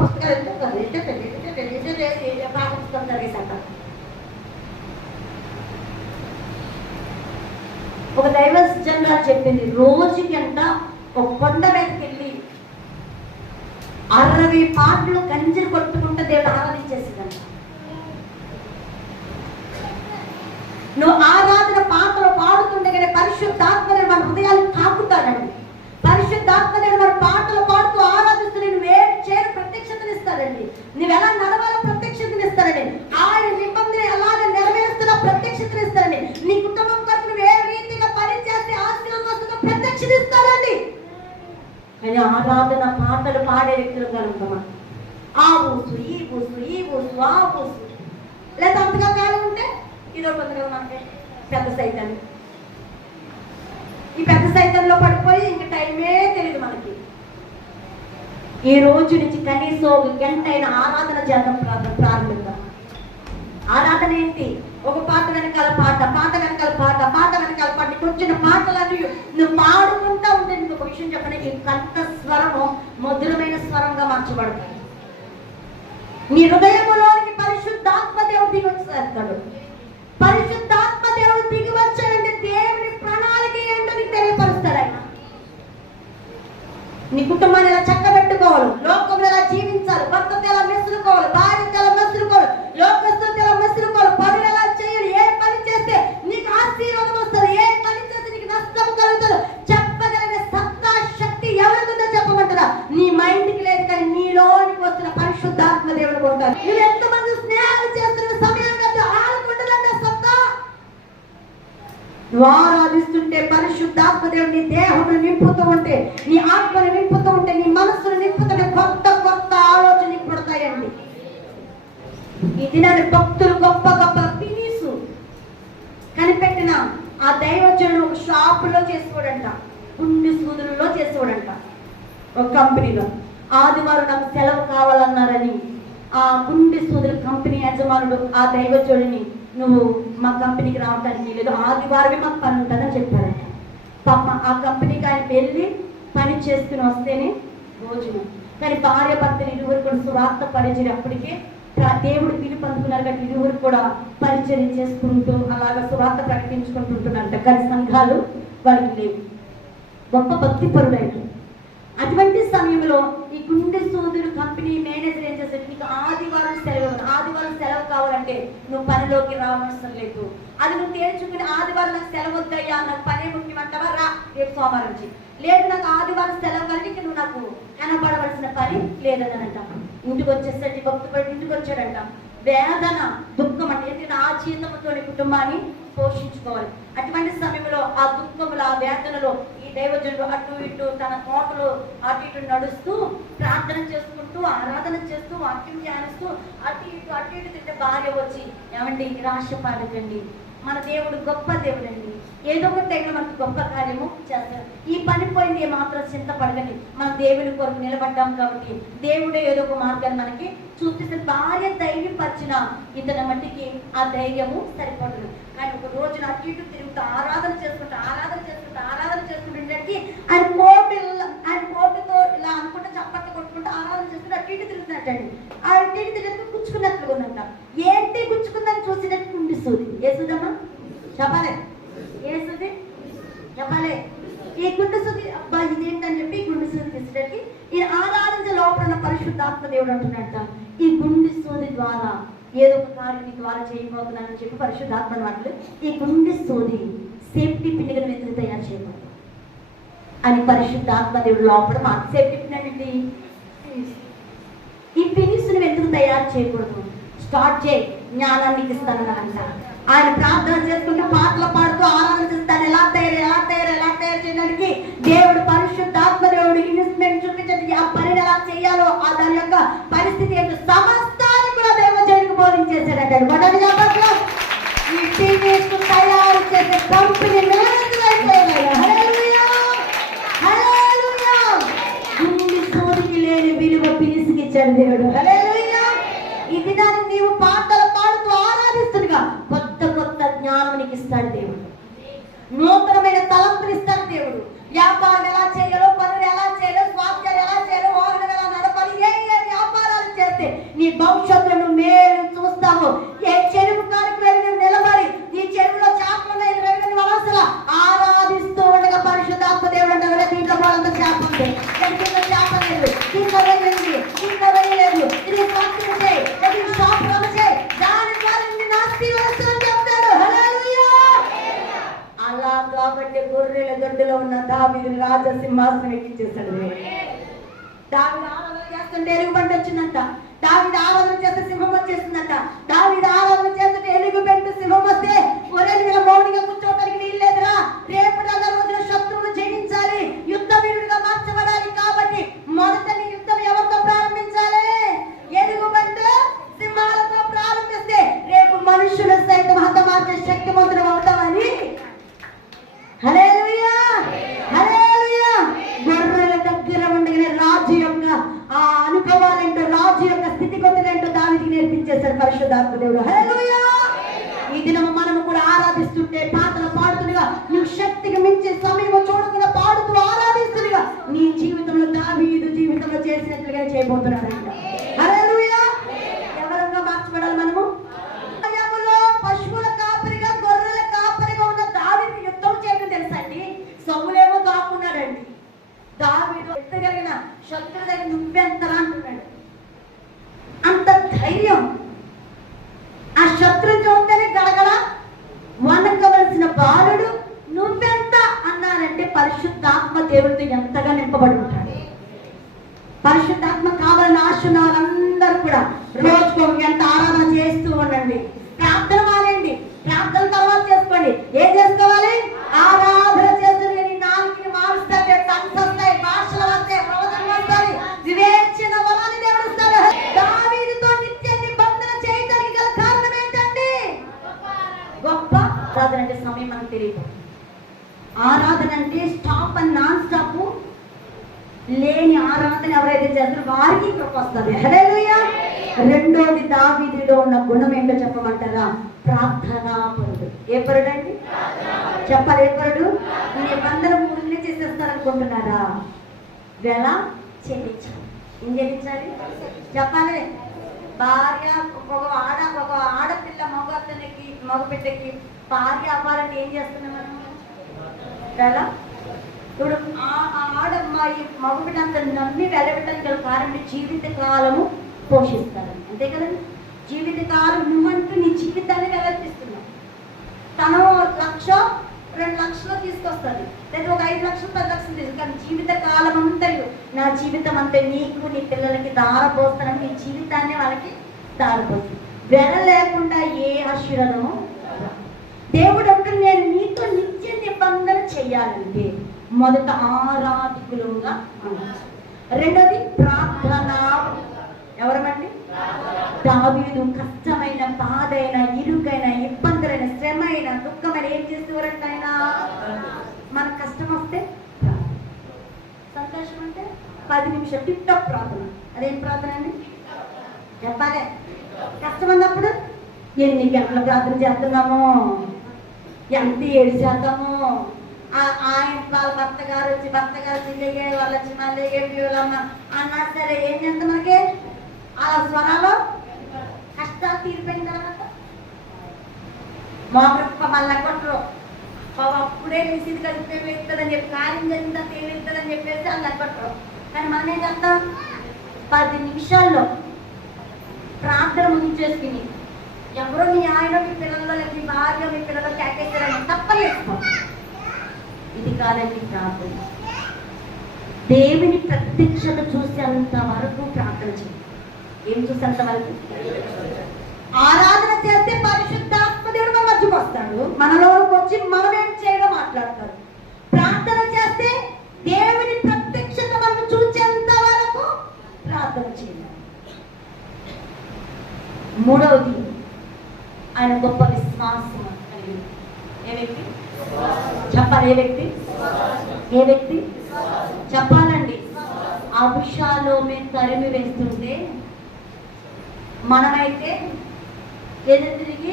పుస్తకాలు ఎందుకు ఎక్కువ కొత్త పుస్తకాలు పాఠ పుస్తకం చదివేశాక ఒక దైవ జనరాలు చెప్పింది. రోజుకి అంట ఒక కొండ మీదకి వెళ్ళి అరవై పాటలు కంజరి కొట్టుకుంటే దేవుడు ఆరాధించేసిందంట. నువ్వు ఆరాధన పాటలు పాడుతుండగానే పరిశుద్ధాత్మని మన హృదయాలు తాకుతాడండి పరిశుద్ధాత్మని మరి పాటలు పాడుతూ ఆరాధిస్తూ నువ్వు వేరు చేయని ప్రత్యక్షతనిస్తాడండి నువ్వు ఎలా నడవాలో ప్రత్యక్షతనిస్తాడండి ఆయన నిబంధన ఎలాగ నెరవేరుస్తున్న ప్రత్యక్షతనిస్తాడండి నీ కుటుంబం కొరకు నువ్వు ఏ రీతిగా పనిచేస్తే ఆశీర్వాదం వస్తుందో ప్రత్యక్షత కానీ ఆరాధన పాటలు పాడే వ్యక్తులు కలుగుతామా ఆ బూసు ఈ బూసు ఈ బూసు ఆ బూసు లేదా అంతగా కాలం ఉంటే ఇదో కొందరు మనకి పెద్ద సైతాన్ని. సైతంలో పడిపోయి ఇంక టైమే తెలియదు మనకి. ఈ రోజు నుంచి కనీసం ఒక గంట అయిన ఆరాధన చేద్దాం ప్రార్థన ప్రారంభిద్దాం. ఆరాధన ఏంటి? ఒక పాత వెనకాల పాట పాత వెనకాల పాట పాత వెనకాల పాట నీకు వచ్చిన పాటలన్నీ నువ్వు పాడుకుంటా ఉంటే నీకు ఒక విషయం చెప్పండి. ఈ కంఠ స్వరము మధురమైన స్వరంగా మార్చబడతాయి. నీ హృదయములోనికి పరిశుద్ధాత్మ దేవుడు దిగి వచ్చేస్తాడు. పరిశుద్ధాత్మ దేవుడు దిగి వచ్చాడు నీ కుటుంబాన్ని ఎలా చక్కబెట్టుకోవాలి? లోకంలో ఎలా జీవించాలి? భర్తతో ఎలా మెసురుకోవాలి? భార్యతో ఎలా మెసురుకోవాలి? లోకస్తులతో ఎలా మెసులుకోవాలి పనులు ఎలా చేయాలి? ఏ పని చేస్తే నీకు ఆశీర్వాదం వస్తుంది? ఏ పని చేస్తే నీకు నష్టం కలుగుతుంది? చెప్పగలిగే సత్తా శక్తి ఎవరికిందో చెప్పమంటారా నీ మైండ్కి లేదు కానీ నీలోనికి వస్తున్న పరిశుద్ధాత్మ దేవుడు కొంటారు నువ్వు ఎంతమంది స్నేహాలు చేస్తున్న సమయం కాదు ఆడుకుంటుందంటే సత్తా ద్వారా పరిశుద్ధాత్మ దేవుడు నీ దేహమును నింపుతూ ఉంటే నీ ఆత్మను నింపుతూ ఉంటే నీ మనస్సును నింపుతుంటే కొత్త కొత్త ఆలోచన నీకు పుడతాయండి ఈ దినాన్ని భక్తులు గొప్ప గొప్ప పినీసు కనిపెట్టిన ఆ దైవజనుడు ఒక షాపులో చేసుకోడంట గుండె సూదులలో చేసుకోడంట ఒక కంపెనీలో ఆదివారం నాకు సెలవు కావాలన్నారని ఆ గుండె సూదుల కంపెనీ యజమానుడు ఆ దైవజనుడిని నువ్వు మా కంపెనీకి రావడానికి లేదు ఆదివారమే మాకు పని ఉంటుందని చెప్పారు పాప ఆ కంపెనీకి ఆయన వెళ్ళి పని చేసుకుని వస్తేనే భోజనం. కానీ భార్య భర్తలు ఇరువురు కూడా సువార్త పరిచయం దేవుడు పిలుపు అందుకున్నారు కాబట్టి ఇరువురు కూడా పరిచయం చేసుకుంటూ అలాగ సువార్త ప్రకటించుకుంటుంటున్నారంట కానీ సంఘాలు వాళ్ళకి లేవు. గొప్ప భక్తి పరుడైన అటువంటి సమయంలో ఈ గుండె సోదరు కంపెనీ మేనేజర్ ఏం చేశాడు నీకు ఆదివారం సెలవు ఆదివారం సెలవు కావాలంటే నువ్వు పనిలోకి రావనవసరం లేదు. అది నువ్వు తేల్చుకుని ఆదివారం నాకు సెలవు వద్దయ్యా నాకు పనే ముఖ్యమంటావా రా రేపు సోమవారం నుంచి లేదు నాకు ఆదివారం సెలవు కలిగి నువ్వు నాకు కనపడవలసిన పని లేదని అంట ఇంటికి వచ్చేసరికి భక్తుడు ఇంటికి వచ్చాడంట వేదన దుఃఖం అంటే ఏంటి? నా జీవితంతో కుటుంబాన్ని పోషించుకోవాలి. అటువంటి సమయంలో ఆ దుఃఖములు ఆ వేదనలో ఈ దైవజనుడు అటు ఇటు తన తోటలో అటు ఇటు నడుస్తూ ప్రార్థన చేసుకుంటూ ఆరాధన చేస్తూ వాక్యం ధ్యానిస్తూ అటు ఇటు అటు ఇటు తింటే భార్య వచ్చి ఏమండి నిరాశ పాలకండి మన దేవుడు గొప్ప దేవుడండి. ఏదో ఒక టైంలో మనకు గొప్ప కార్యము చేస్తారు. ఈ పని పోయింది మాత్రం చింతపడకండి మన దేవుని కొరకు నిలబడ్డాం కాబట్టి దేవుడే ఏదో ఒక మార్గాన్ని మనకి చూపిస్తే భార్య ధైర్యం పరిచిన ఇతని మట్టికి ఆ ధైర్యము సరిపడదు. కానీ ఒక రోజున అటు ఇటు తిరుగుతూ ఆరాధన చేసుకుంటూ ఆరాధన చేసుకుంటూ ఆరాధన చేసుకుంటుండీ ఆయన కోటు ఆయన కోపంతో ఇలా అనుకుంటూ చప్పట్లు కొట్టుకుంటూ ఆరాధన చేసుకుంటూ అటు ఇటు తిరుగుతున్నట్టండి ఆ అటు ఇటు గుచ్చుకున్నట్లుగా ఉందంట. ఏంటి గుచ్చుకుందని చూసినట్టు ఉండిస్తుంది ఏసుదమ్మా ఏ సూదమ్మా చెప్పాలి. ఏ చెప్పాలి. ఈ గుండె శుద్ధి అబ్బా ఇదేంటని చెప్పి ఈ గుండె శుద్ధి తీసేటట్టు ఈ ఆరాధించే లోపల పరిశుద్ధాత్మ దేవుడు అంటున్నట్ట ఈ గుండె శోధి ద్వారా ఏదో ఒక కార్యం నీ ద్వారా చేయబోతున్నానని చెప్పి పరిశుద్ధాత్మ మాటలు ఈ గుండె శోధి సేఫ్టీ పిన్నిగను ఎందుకు తయారు చేయబోతుంది అని పరిశుద్ధాత్మ దేవుడు లోపల మాకు చెప్పినండి ఈ ఫినిక్స్ నువ్వు ఎందుకు తయారు చేయకూడదు? స్టార్ట్ చేయి. జ్ఞానాన్ని ఇస్తానని అంట. ఆయన ప్రార్థన చేసుకుంటూ పాటలు పాడుతూ ఆరాధన చేస్తాను ఎలా తయారు ఎలా తయారు ఎలా తయారు చేయడానికి దేవుడు పరిశుద్ధాత్మ దేవుడు ఇన్వెస్ట్మెంట్ చూపించండి ఆ పనిని ఎలా చేయాలో ఆ దాని యొక్క పరిస్థితి ఏంటో సమస్తాన్ని కూడా దేవుడు చేయడానికి బోధించేశాడంటాడు మొదటి చెప్పట్లో ఈ టీవీస్ తయారు చేసే కంపెనీ మేనేజర్ అయిపోయాడు హల్లెలూయా హల్లెలూయా గుండె సూదికి లేని విలువ పిలిసికిచ్చాడు దేవుడు హల్లెలూయా ఈ దినాన్ని నీవు పాటలు పాడుతూ ఆరాధిస్తుండగా కొత్త కొత్త జ్ఞానం నీకు ఇస్తాడు దేవుడు నూతనమైన తలంపులు ఇస్తాడు దేవుడు వ్యాపారం ఎలా చేయాలో పనులు ఎలా చేయాలో స్వాస్థ్యాలు ఎలా చేయాలో వాహనం ఎలా నడపాలి ఏ ఏ వ్యాపారాలు చేస్తే నీ భవిష్యత్తును మేలు చూస్తావు ఏ చెరువు కాడికి వెళ్ళి నువ్వు నిలబడి నీ చెరువులో చేపలు ఉన్నాయి రెండు వలసల ఆరాధిస్తూ ఉండగా పరిశుద్ధాత్మ దేవుడు అంటే దీంట్లో వెళ్ళింది వెళ్ళలేదు. ఇది సాక్షి చేయి చేయి. దాని ద్వారా చెప్తాడు అలా కాబట్టి గొర్రెల గడ్డలో ఉన్న దావీదు రాజ సింహాసనం ఎక్కించేశాడు దేవుడు. ఆరాధన చేస్తుంటే ఎలుగుబంటి వచ్చిందంట. దావీదు ఆరాధన చేస్తే సింహం వచ్చేసిందంట దావీదు ఆరాధన చేస్తుంటే ఎలుగుబంటి సింహం వస్తే ఒరే మౌనిగా కూర్చోవడానికి లేదురా. రేపు చేసేస్తారనుకుంటున్నారా వెల చెల్లించాలి ఏం చెల్లించాలి చెప్పాలి. భార్య ఒక ఆడ ఒక ఆడపిల్ల మగ అతనికి మగ బిడ్డకి భార్య అవ్వాలంటే ఏం చేస్తున్నాం మనం? వెల ఇప్పుడు ఆ ఆడమ్మాయి మగబిడ్డ అంత నమ్మి వెళ్ళబెట్టడానికి గల కారణం జీవిత కాలము పోషిస్తారు. అంతే కదండి? జీవిత కాలం నువ్వంటూ నీ జీవితాన్ని వెల్లడిస్తున్నావు తను లక్ష రెండు లక్షలు తీసుకొస్తుంది. లేదా ఒక ఐదు లక్షలు పది లక్షలు తీసుకు కానీ జీవిత కాలం అంతయు నా జీవితం అంతే నీకు నీ పిల్లలకి దారపోస్తానని నీ జీవితాన్ని వాళ్ళకి దారపోస్తుంది వెర లేకుండా ఏ ఆశీర్వాదము దేవుడు అంటే నేను నీతో నిత్య నిబంధన చెయ్యాలంటే మొదట ఆరాధికులుగా ఉండాలి. రెండోది ప్రార్థన. ఎవరమండి? దావీదు కష్టమైన బాధైన ఇరుకైన ఇబ్బందులైన శ్రమ అయిన దుఃఖమైన ఏం చేసేవారంట ఆయన మన కష్టం వస్తే సంతోషం అంటే పది నిమిషం టిప్ టాప్ ప్రార్థన. అదేం ప్రార్థన అండి? చెప్పాలి. కష్టం అన్నప్పుడు ఎన్ని గంటల ప్రార్థన చేస్తున్నాము? ఎంత ఏడు శాతము? ఆ- ఆయన వాళ్ళ భర్త గారు వచ్చి భర్త గారు చెయ్యే వాళ్ళు వచ్చి మళ్ళీ ఏంటి వీళ్ళమ్మ. అన్నా సరే ఏం చేస్తాం మనకి? ఆ స్వరాలు కష్టాలు తీరిపోయిన తర్వాత మోకరప్ప మళ్ళీ కొట్టరు. బాబు అప్పుడే లేచింది కలిపి వేస్తుందని చెప్పి కార్యం జరిగిందా తేలిస్తుందని చెప్పేసి వాళ్ళు కొట్టరు. కానీ మనం ఏం చేస్తాం? పది నిమిషాల్లో ప్రార్థన ముగించేసుకుని ఎవరో మీ ఆయన మీ పిల్లల్లో లేదా మీ భార్య మీ పిల్లలు కేకేస్తారని తప్పలేసుకో ఇది కాదండి ప్రార్థన. దేవుని ప్రత్యక్షత చూసేంత వరకు ప్రార్థన చేయండి. ఏం చూసేంత మనకి ఆరాధన చేస్తే పరిశుద్ధాత్మదేవుడు మన మధ్యకు వస్తాడు. మనలోకి వచ్చి మనమేం చేయడం మాట్లాడతాడు. ప్రార్థన చేస్తే దేవుని ప్రత్యక్షత మనం చూసేంత వరకు ప్రార్థన చేయాలి. మూడవది ఆయన గొప్ప విశ్వాసం కలిగి ఏ వ్యక్తి? చెప్పాలి ఏ వ్యక్తి? ఏ వ్యక్తి? చెప్పాలండి. అభిషాలోమే తరిమి వేస్తుంటే మనమైతే ఏదైనా తిరిగి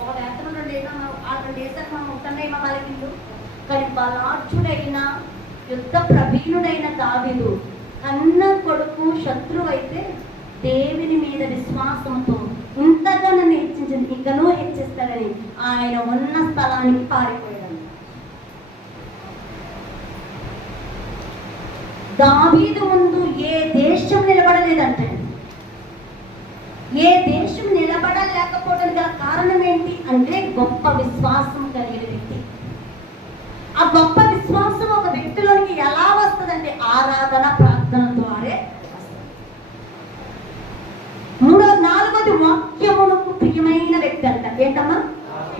ఒక వేతనం రెండు వేసాం ఆ రెండు వేసాక మనం ఉంటున్నాయి వాళ్ళకి ఇల్లు కానీ బలాఢ్యుడైన యుద్ధ ప్రవీణుడైన దావిదు కన్న కొడుకు శత్రువు అయితే దేవుని మీద విశ్వాసంతో ఇంతగా నన్ను హెచ్చించింది ఇంకనూ హెచ్చిస్తాడని ఆయన ఉన్న స్థలానికి పారిపోయాడు. దావీదు ముందు ఏ దేశం నిలబడలేదంటే ఏ దేశం నిలబడలేకపోవడానికి గల కారణం ఏంటి అంటే గొప్ప విశ్వాసం కలిగిన వ్యక్తి. ఆ గొప్ప విశ్వాసం ఒక వ్యక్తిలోనికి ఎలా వస్తుందంటే ఆరాధన ప్రార్థన ద్వారే మూడో నాలుగోది వాక్యమునకు ప్రియమైన వ్యక్తి అంట. ఏంటమ్మా?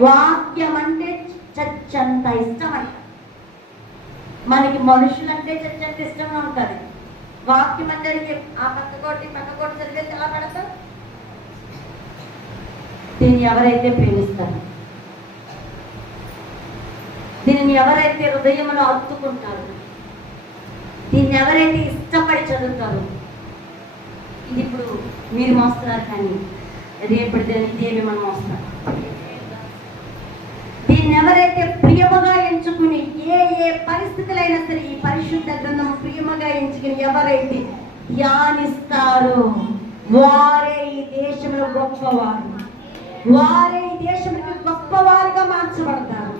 వాక్యం అంటే చచ్చంత ఇష్టం అంట మనకి మనుషులంటే చచ్చంత ఇష్టం ఉంటుంది వాక్యం అంటే ఆ పక్క కోటి పక్క కోటి చదివేసి ఎలా పడతాం దీన్ని ఎవరైతే ప్రేమిస్తారు దీనిని ఎవరైతే హృదయంలో అత్తుకుంటారు దీన్ని ఎవరైతే ఇష్టపడి చదువుతారు ఇది ఇప్పుడు మీరు మోస్తున్నారు కానీ రేపటి దాన్ని దేవి మనం మోస్తాం దీన్ని ఎవరైతే ప్రియముగా ఎంచుకుని ఏ ఏ పరిస్థితులైనా సరే ఈ పరిశుద్ధ గ్రంథం ప్రియముగా ఎంచుకుని ఎవరైతే ధ్యానిస్తారో వారే ఈ దేశంలో గొప్పవారు. వారే ఈ దేశానికి గొప్పవారిగా మార్చబడతారు.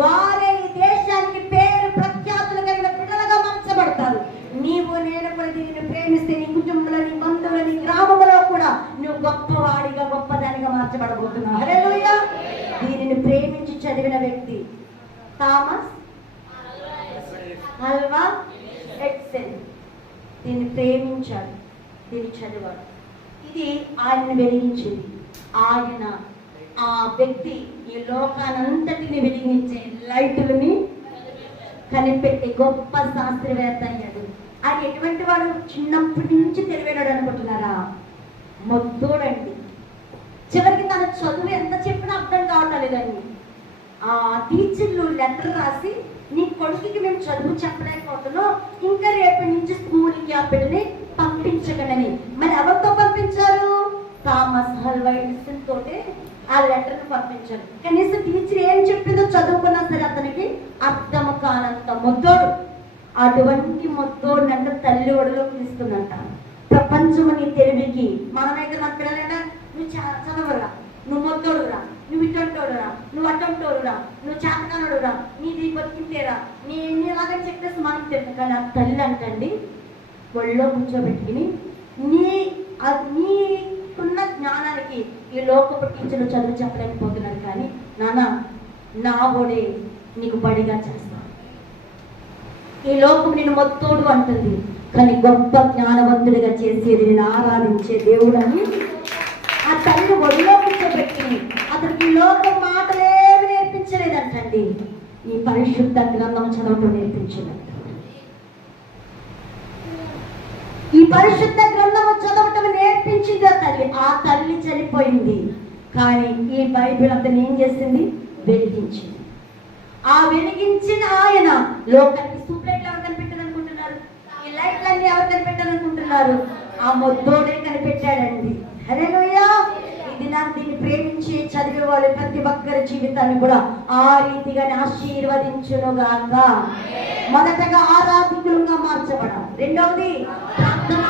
వారే ఈ దేశానికి పేరు ప్రఖ్యాతులు కలిగిన పిల్లలుగా మార్చబడతారు. నీవు నేను కూడా దీనిని ప్రేమిస్తే నీ కుటుంబంలో నీ బంధువుల నీ గ్రామంలో కూడా నువ్వు గొప్పవాడిగా గొప్పదానిగా మార్చబడబోతున్నావు. దీనిని ప్రేమించి చదివిన వ్యక్తి థామస్ హల్వా ఎడ్సెన్. దీన్ని ప్రేమించాడు దీన్ని చదివాడు. ఇది ఆయన వెలిగించింది. ఆయన ఆ వ్యక్తి ఈ లోకానంతటిని వెలిగించే లైటులని కనిపెట్టి గొప్ప శాస్త్రవేత్త అయ్యాడు. ఆయన ఎటువంటి వాడు? చిన్నప్పటి నుంచి తెలివేనాడు అనుకుంటున్నారా? మొద్దోడండి. చివరికి తన చదువు ఎంత చెప్పినా అర్థం కావటం లేదండి ఆ టీచర్లు లెటర్ రాసి నీ కొడుకుకి మేము చదువు చెప్పలేకపోతున్నాం. ఇంకా రేపటి నుంచి స్కూల్కి ఆ పిల్లని పంపించగలని మరి ఎవరితో పంపించారు? థామస్ హల్వా తోటే ఆ లెటర్ని పంపించాను కనీసం టీచర్ ఏం చెప్పిందో చదువుకున్నా సరే అతనికి అర్థం కానంత ముద్దోడు అటువంటి మొత్తోడు అంటే తల్లి ఒడిలో ప్రపంచం నీ తెలివికి మనమైతే మన పిల్లలైనా నువ్వు చదవరా. నువ్వు మొత్తోడురా నువ్వు ఇటంటోడురా. నువ్వు అటంటోడురా. నువ్వు చేతకానుడురా నీది బతికితేరా నీ నీ చెప్పేసి మనకు తెలుసు. కానీ ఆ తల్లి అంటండి ఒళ్ళో కూర్చోబెట్టుకుని నీ నీ నీకున్న జ్ఞానానికి ఈ లోకపు టీచర్లు చదువు చెప్పలేకపోతున్నారు కానీ నాన్న నా ఒడే నీకు బడిగా చేస్తాను ఈ లోకం నేను మొత్తోడు అంటుంది కానీ గొప్ప జ్ఞానవంతుడిగా చేసేది నేను ఆరాధించే దేవుడని. ఆ తల్లి ఒడిలో కూర్చోబెట్టి అతనికి లోకం మాటలేమి నేర్పించలేదంటండి. ఈ పరిశుద్ధ గ్రంథం చదవటం నేర్పించలేదు. ఈ పరిశుద్ధ గ్రంథము ఆ తల్లి? ఆ తల్లి చనిపోయింది. కానీ ఈ బైబిల్ అతను ఏం చేసింది? వెలిగించింది. ఆ వెలిగించిన ఆయన లోకానికి సూప్ లైట్లు ఎవరు కనిపెట్టారనుకుంటున్నారు ఈ లైట్లన్నీ ఎవరు కనిపెట్టారనుకుంటున్నారు ఆ మొద్దోడే కనిపెట్టాడండి. హల్లెలూయా! ఇది నాకు దీన్ని ప్రేమించి చదివే వాళ్ళు ప్రతి ఒక్కరి జీవితాన్ని కూడా ఆ రీతిగానే ఆశీర్వదించును గాక. మొదటగా ఆరాధికులుగా మార్చబడాలి. రెండవది ప్రార్థన